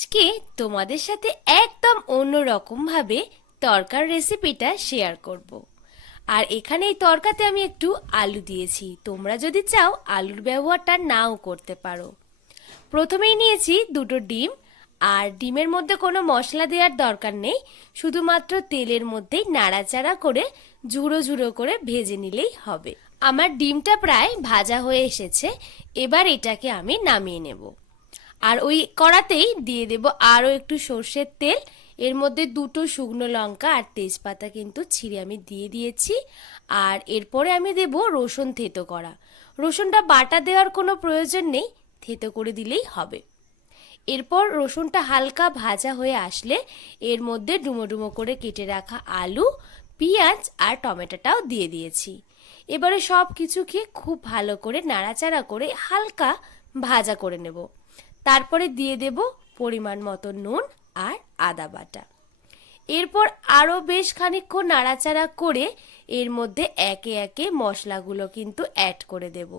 আজকে তোমাদের সাথে একদম অন্যরকমভাবে তরকার রেসিপিটা শেয়ার করব। আর এখানে এই তরকাতে আমি একটু আলু দিয়েছি। তোমরা যদি চাও আলুর ব্যবহারটা নাও করতে পারো। প্রথমেই নিয়েছি দুটো ডিম। আর ডিমের মধ্যে কোনো মশলা দেওয়ার দরকার নেই। শুধুমাত্র তেলের মধ্যেই নাড়াচাড়া করে ঝুড়ো ঝুড়ো করে ভেজে নিলেই হবে। আমার ডিমটা প্রায় ভাজা হয়ে এসেছে। এবার এটাকে আমি নামিয়ে নেব। আর ওই কড়াতেই দিয়ে দেব আরও একটু সর্ষের তেল। এর মধ্যে দুটো শুকনো লঙ্কা আর তেজপাতা কিন্তু ছিঁড়ে আমি দিয়ে দিয়েছি। আর এরপরে আমি দেব রসুন থেতো করা। রসুনটা বাটা দেওয়ার কোনো প্রয়োজন নেই, থেতো করে দিলেই হবে। এরপর রসুনটা হালকা ভাজা হয়ে আসলে এর মধ্যে ডুমো ডুমো করে কেটে রাখা আলু, পেঁয়াজ আর টমেটোটাও দিয়ে দিয়েছি। এবারে সব কিছুকে খুব ভালো করে নাড়াচাড়া করে হালকা ভাজা করে নেব। তারপরে দিয়ে দেব পরিমাণ মতো নুন আর আদা বাটা। এরপর আরও বেশ খানিকক্ষণ নাড়াচাড়া করে এর মধ্যে একে একে মশলাগুলো কিন্তু অ্যাড করে দেব।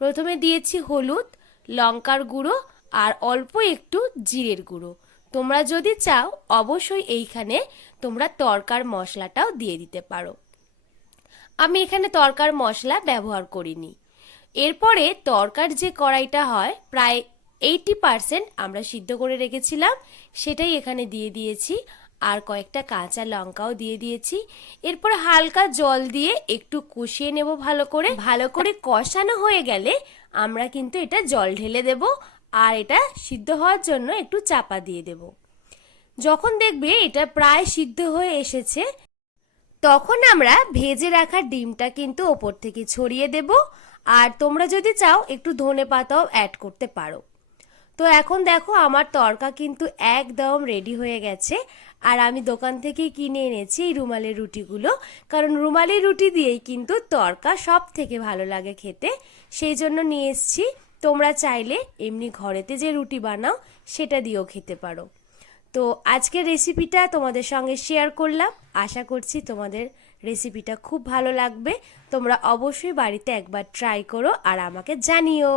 প্রথমে দিয়েছি হলুদ, লঙ্কার গুঁড়ো আর অল্প একটু জিরের গুঁড়ো। তোমরা যদি চাও, অবশ্যই এইখানে তোমরা তরকার মশলাটাও দিয়ে দিতে পারো। আমি এখানে তরকার মশলা ব্যবহার করিনি। এরপরে তরকার যে কড়াইটা হয়, প্রায় এইটি পারসেন্ট আমরা সিদ্ধ করে রেখেছিলাম, সেটাই এখানে দিয়ে দিয়েছি। আর কয়েকটা কাঁচা লঙ্কাও দিয়ে দিয়েছি। এরপর হালকা জল দিয়ে একটু কষিয়ে নেব ভালো করে। ভালো করে কষানো হয়ে গেলে আমরা কিন্তু এটা জল ঢেলে দেব আর এটা সিদ্ধ হওয়ার জন্য একটু চাপা দিয়ে দেব। যখন দেখবে এটা প্রায় সিদ্ধ হয়ে এসেছে, তখন আমরা ভেজে রাখা ডিমটা কিন্তু ওপর থেকে ছড়িয়ে দেব। আর তোমরা যদি চাও একটু ধনে পাতাও অ্যাড করতে পারো। তো এখন দেখো আমার তরকা কিন্তু একদম রেডি হয়ে গেছে। আর আমি দোকান থেকে কিনে এনেছি এই রুমালের রুটিগুলো। কারণ রুমালের রুটি দিয়েই কিন্তু তরকা সব থেকে ভালো লাগে খেতে। সেই জন্য নিয়ে এসছি। তোমরা চাইলে এমনি ঘরেতে যে রুটি বানাও, সেটা দিয়েও খেতে পারো। তো আজকের রেসিপিটা তোমাদের সঙ্গে শেয়ার করলাম। আশা করছি তোমাদের রেসিপিটা খুব ভালো লাগবে। তোমরা অবশ্যই বাড়িতে একবার ট্রাই করো আর আমাকে জানিও।